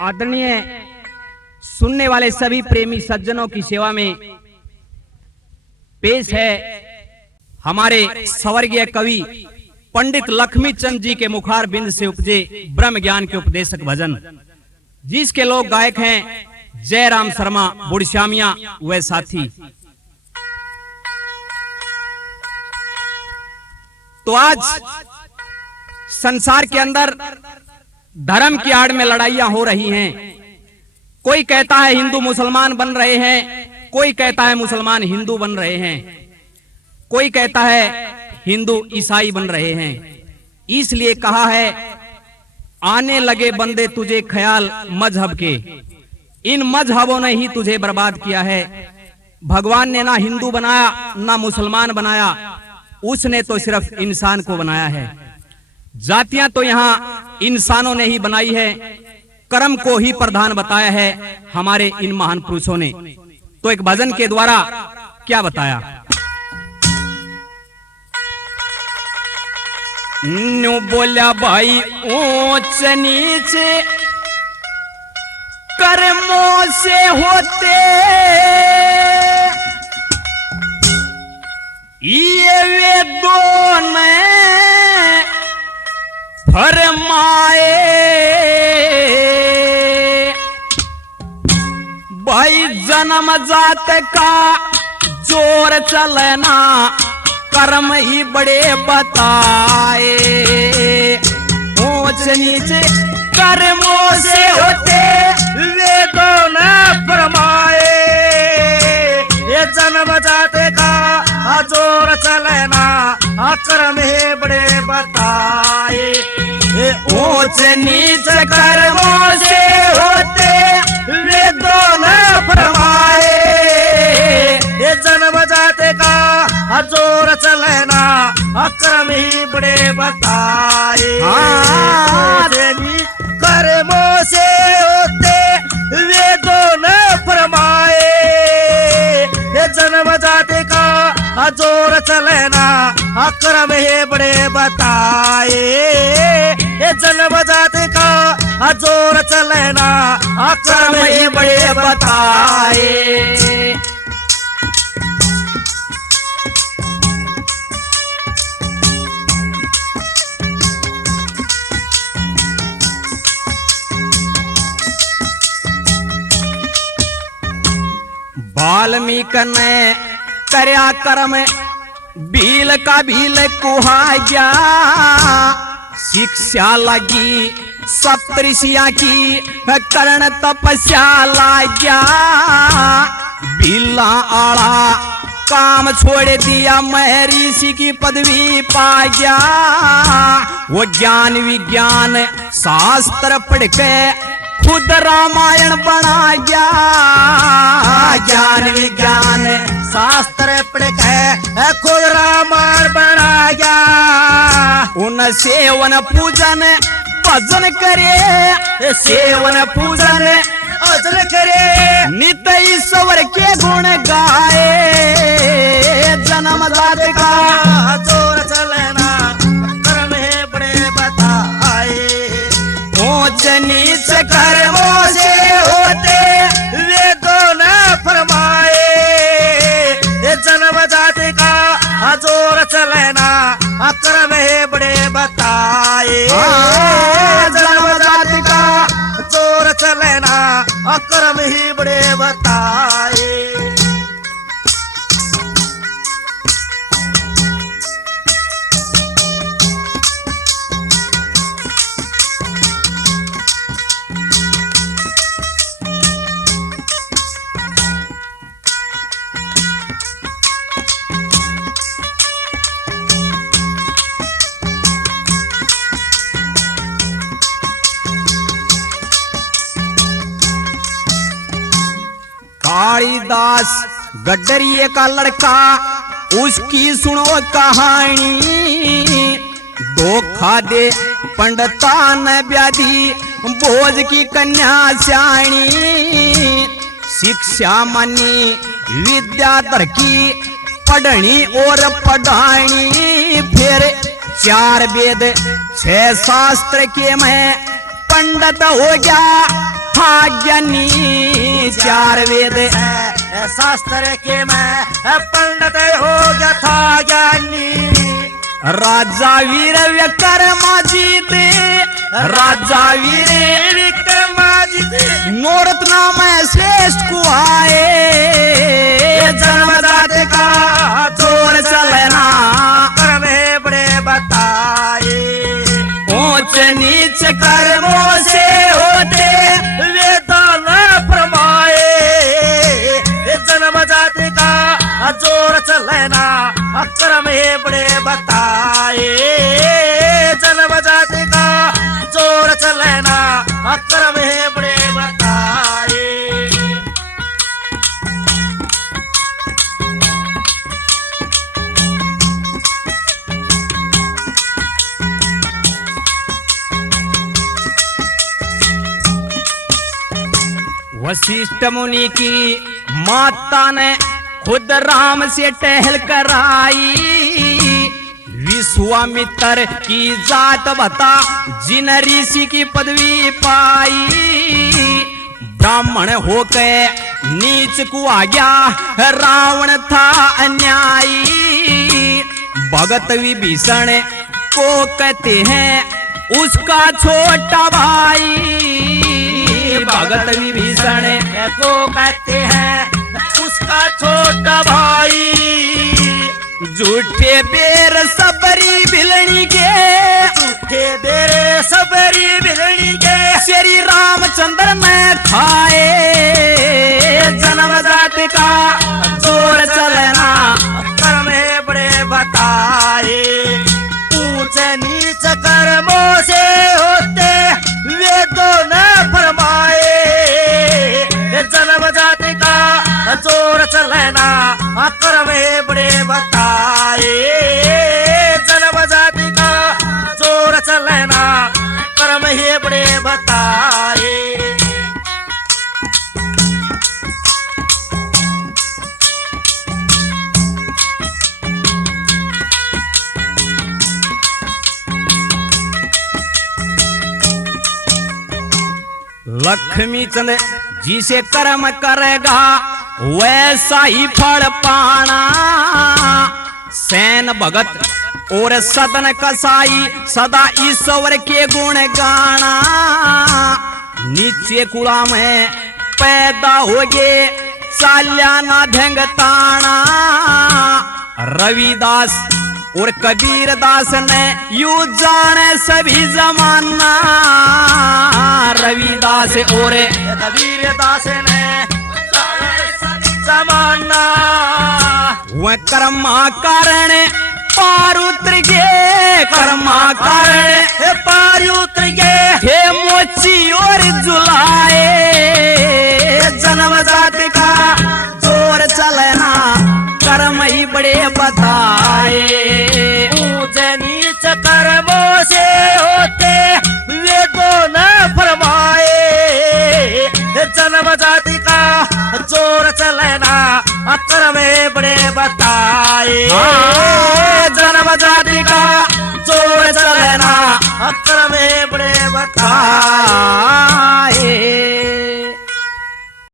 आदरणीय सुनने वाले सभी प्रेमी सज्जनों की सेवा में पेश है हमारे स्वर्गीय कवि पंडित लक्ष्मी चंद जी के मुखार बिंद से उपजे ब्रह्म ज्ञान के उपदेशक भजन, जिसके लोग गायक हैं जयराम शर्मा बुढ़श्यामिया व साथी। तो आज संसार के अंदर धर्म की आड़ में लड़ाइयां हो रही हैं। कोई कहता है हिंदू मुसलमान बन रहे हैं, कोई कहता है मुसलमान हिंदू बन रहे हैं, कोई कहता है हिंदू ईसाई बन रहे हैं। इसलिए कहा है आने लगे बंदे तुझे ख्याल मजहब के, इन मजहबों ने ही तुझे बर्बाद किया है। भगवान ने ना हिंदू बनाया ना मुसलमान बनाया, उसने तो सिर्फ इंसान को बनाया है। जातियां तो यहाँ इंसानों ने ही बनाई है, कर्म को ही प्रधान बताया है हमारे इन महान पुरुषों ने। तो एक भजन के द्वारा क्या बताया, न्यू बोला भाई ऊंच नीचे कर्मों से होते ये वे दोनों फरमाए। भाई जन्म जात का जोर चलना कर्म ही बड़े बताए। ऊंच नीचे कर्मों से होते वे दोनों फरमाए। ये जन्म जाते का जोर चलना कर्म ही बड़े बताए। ऊंच नीच कर्मों से होते वे दोनों फरमाए। ये जन्म जाते का जोर चलना कर्म ही बड़े बताए। कर्मों से होते वे दोनों फरमाए। ये जन्म जाते का जोर चलना कर्म ही बड़े बताए। ये जन्म जाते का जोर चलना कर्म ही बड़े बताए। वाल्मीकि ने करया कर्म भील का भील कुहा गया। शिक्षा लगी सप्तऋषिया की करण तपस्या लाग्या। भीला आड़ा काम छोड़ दिया महर्षि की पदवी पा गया। वो ज्ञान विज्ञान शास्त्र पढ़ के खुद रामायण बना गया। ज्ञान विज्ञान शास्त्र पढ़ के खुद रामायण बना गया। उन सेवन पूजन भजन करे, सेवन पूजन भजन करे। नित ईश्वर के गुण गाए। जन्म जात का जोर चलना कर्म है बड़े बताए। ऊंच नीच कर्मों से होते वे दोनों फरमाए। ये जन्म जाति का जोर चलना कर्म है बड़े बताए। जन्म जात का जोर चलना कर्म ही बड़े बताए। कालिदास गड्डरिये का लड़का, उसकी सुनो कहानी। धोखा दे पंडितान व्याधि भोज की कन्या श्याणी। शिक्षा मानी विद्याधर की पढ़नी और पढ़ानी। फिर 4 वेद 6 शास्त्र के मैं पंडित हो गया। था ज्ञानी, चार वेद शास्त्र के मैं पंडित हो गया था ज्ञानी। राजा वीर विक्रमाजित, राजा वीर विक्रमाजित नोरत नाम श्रेष्ठ कुआए, जन्मजात का जोर चलना कर्म बड़े बताए। ऊंच नीच कर्मों से होते वेदों न फरमाए, जन्म जाति का जोर चलना कर्म ही बड़े बताए। जन्म जाति का जोर चलना कर्म ही बड़े बताए। वशिष्ठ मुनि की माता ने खुद राम से टहल कराई, विश्वामित्र की जात बता जिन ऋषि की पदवी पाई। ब्राह्मण होके नीच को आ गया रावण था अन्यायी, भगत विभीषण को कहते हैं उसका छोटा भाई, भगत विभीषण को कहते हैं उसका छोटा भाई। झूठे बेर सबरी भिलनी के, झूठे बेर सबरी भिलनी के श्री रामचंद्र ने खाए, जन्म जात का जोर चलना कर्म बड़े बताए। ऊंच नीच कर्मों से होते वेदों न फरमाए, जन्म जाति का जोर चलना कर्म बड़े बताए। जन्म जाति का जोर चलना कर्म ही बड़े बताए। लक्ष्मी चंद जिसे कर्म करेगा वैसा ही फल पाना, सैन भगत और सदन कसाई सदा ईश्वर के गुण गाना। नीचे कुला में पैदा होगे चाल्या ना ढंग ताना, रविदास और कबीर दास ने यू जाने सभी जमाना। रविदास और कबीर दास ने जमाना। वह कर्मा कारण पार उतर गे, कर्मा कारण पार उतर गे हे मोची और जुलाए, जन्म जात का जोर चलना कर्म ही बड़े बताए। ऊंच नीच कर्मों से होते वेदों न फरमाए, जन्म जाति का जोर चलना कर्म बड़े बताए। जन्म जाति का जोर चलना कर्म बड़े बताए।